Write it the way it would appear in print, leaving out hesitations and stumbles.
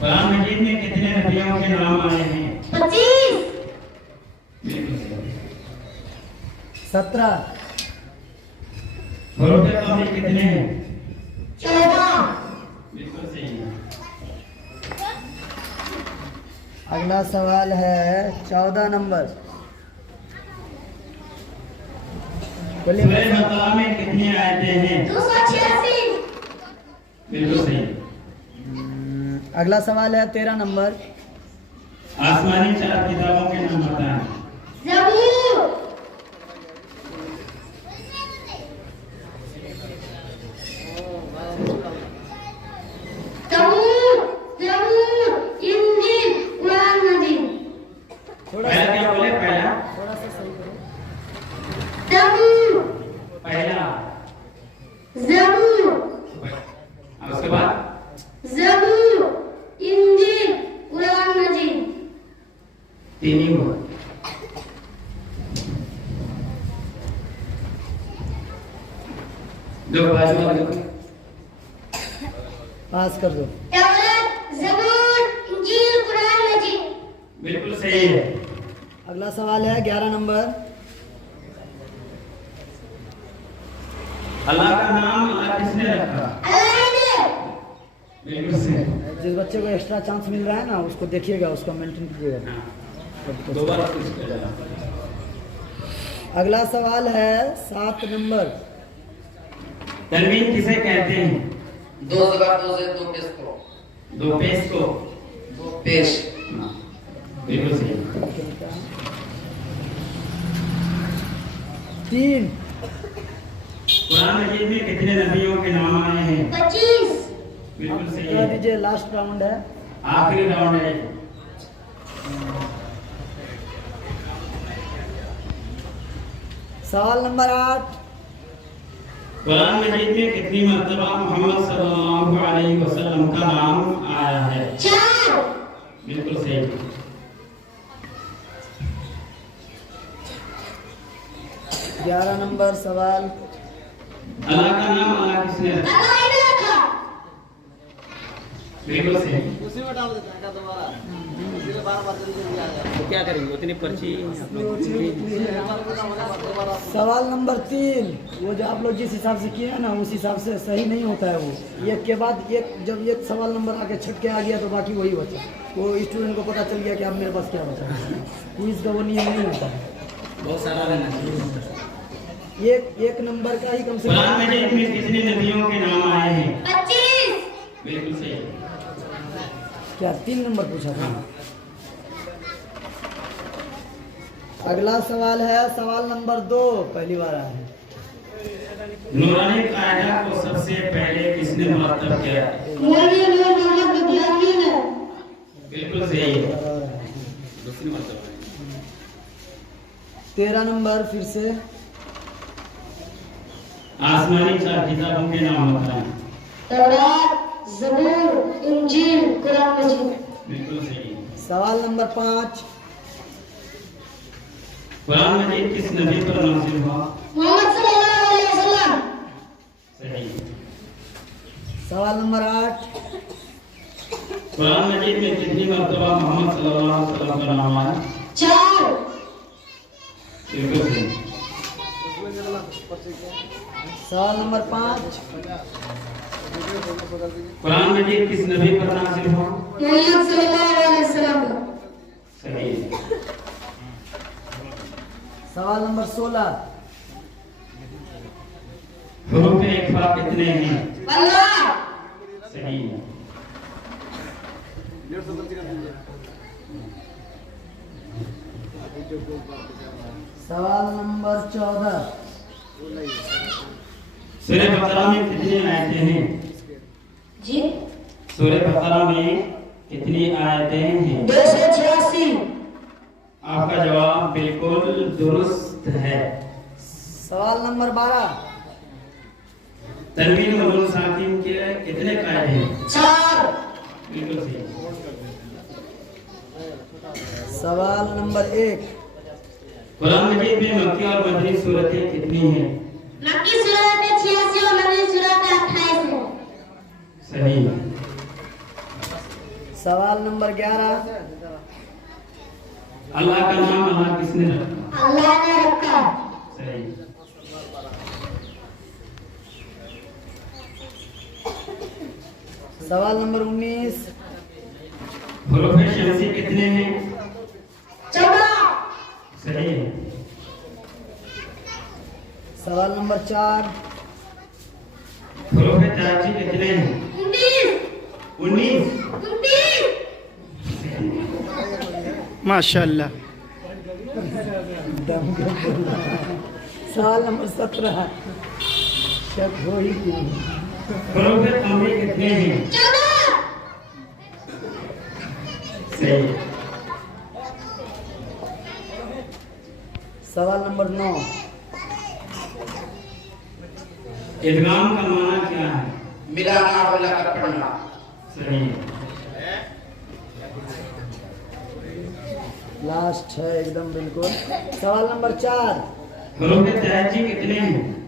कुरान मजीद में कितने नबियों के नाम आए हैं? 25। बिल्कुल सही। 17। हुरूफ कौमी कितने हैं? 14। बिल्कुल सही है। अगला सवाल है 14 नंबर। बोलिए। सूरह बकरा में कितनी आयतें हैं? 286। बिल्कुल सही। अगला सवाल है 13 नंबर। आसमानी 4 किताबों के नाम बताएं। ज़बूर, ज़बूर, इंजील, कुरान मजीद। पहला क्या बोले? पहला थोड़ा सा सही करो। ज़बूर, पहला ज़बूर, और उसके बाद ज़बूर, इंजील, कुरान मजीद। 3 ही हुआ। दो बाजू वाले को पास कर दो। तौरात, ज़बूर, इंजील, कुरान मजीद। बिल्कुल सही है। अगला सवाल है 11 नंबर। अल्लाह का नाम अल्लाह किसने रखा? अल्लाह ने। बिल्कुल सही। जिस बच्चे को एक्स्ट्रा चांस मिल रहा है ना, उसको देखिएगा, उसको मेंटेन कीजिएगा। हाँ, दोबारा पूछ कर। अगला सवाल है 7 नंबर। तनवीन किसे कहते हैं? 2 जगह 2 से 2 पेश करो। 2 पेश को 2 पेश। बिल्कुल सही। 3। कुरान मजीद में कितने नबियों के नाम आए हैं? 25। बिल्कुल सही बता है। दीजिए, लास्ट राउंड है। आखिरी राउंड है। सवाल नंबर 8। कुरान मजीद में कितनी मर्तबा मोहम्मद सल्लल्लाहु अलैहि वसल्लम का नाम आया है? 4। बिल्कुल सही। 11 नंबर सवाल। अल्लाह का नाम अल्लाह किसने रखा? अल्लाह ने रखा। बिल्कुल सही। उसी में डाल देता है दोबारा। इसलिए बार-बार जल्दी आ जाए। तो क्या करेंगे? उतनी पर्ची आप लोग सवाल नंबर 3। वो जो आप लोग जिस हिसाब से किए हैं ना, उस हिसाब से सही नहीं होता है। वो एक के बाद एक, जब एक सवाल नंबर आके छट के आ गया तो बाकी वही बचा। वो स्टूडेंट को पता चल गया कि अब मेरे पास क्या बचा है। क्विज का वो नियम नहीं होता है। बहुत सारा रहना चाहिए। एक नंबर का ही कम से कुरान कम। मजीद में कितने नबियों के नाम आए हैं? 25। बिल्कुल सही। क्या 3 नंबर पूछा था? अगला सवाल है सवाल नंबर 2। पहली बार आया है। नूरानी कायदा को सबसे पहले किसने मुरतब किया? मौलवी नूर मोहम्मद बदलावी ने। बिल्कुल सही है। दूसरी मरतबा। 13 नंबर फिर से। आसमानी 4 किताबों के नाम बताएं। तौरात, ज़बूर, इंजील, कुरान मजीद। बिल्कुल सही। सवाल नंबर 5। कुरान मजीद किस नबी पर नाज़िल हुआ? मोहम्मद सल्लल्लाहु अलैहि वसल्लम। सही। सवाल नंबर 8। कुरान मजीद में कितनी मरतबा मोहम्मद सल्लल्लाहु अलैहि वसल्लम का नाम आया? 4। बिल्कुल सही। सवाल नंबर 5। कुरान मजीद किस नबी पर नाज़िल हुआ? मोहम्मद सल्लल्लाहु अलैहि वसल्लम। सही। सवाल नंबर 16। हुरूफ इख्फा कितने हैं? 15। सही है। सवाल नंबर 14। सूरह बकरा में कितनी आयतें हैं? जी, सूरह बकरा में कितनी आयतें हैं? 286। आपका जवाब बिल्कुल दुरुस्त है। सवाल नंबर 12। तनवीन व नून साकिन के कितने कायदे हैं? 4। बिल्कुल सही। सवाल नंबर 1। कुरान मजीद में मक्की और मदनी सूरतें कितनी हैं? मक्की सूरत 86 और मदनी सूरत 28 है। सही। सवाल नंबर 11। अल्लाह का नाम अल्लाह किसने रखा? अल्लाह ने रखा। सही। सवाल नंबर 19। हुरूफ शमसी कितने हैं? 14। सही। सवाल नंबर 4। हुरूफ ताजी कितने हैं? 19। माशाल्लाह। सवाल नंबर 17। शक हो ही क्यों? हुरूफ कमरी कितने हैं? 14। सही। सवाल नंबर 9। इदगाम का माना क्या है? मिलाना और लगा पढ़ना। सही। लास्ट है एकदम बिल्कुल। सवाल नंबर 4। हुरूफ ताजी कितने हैं?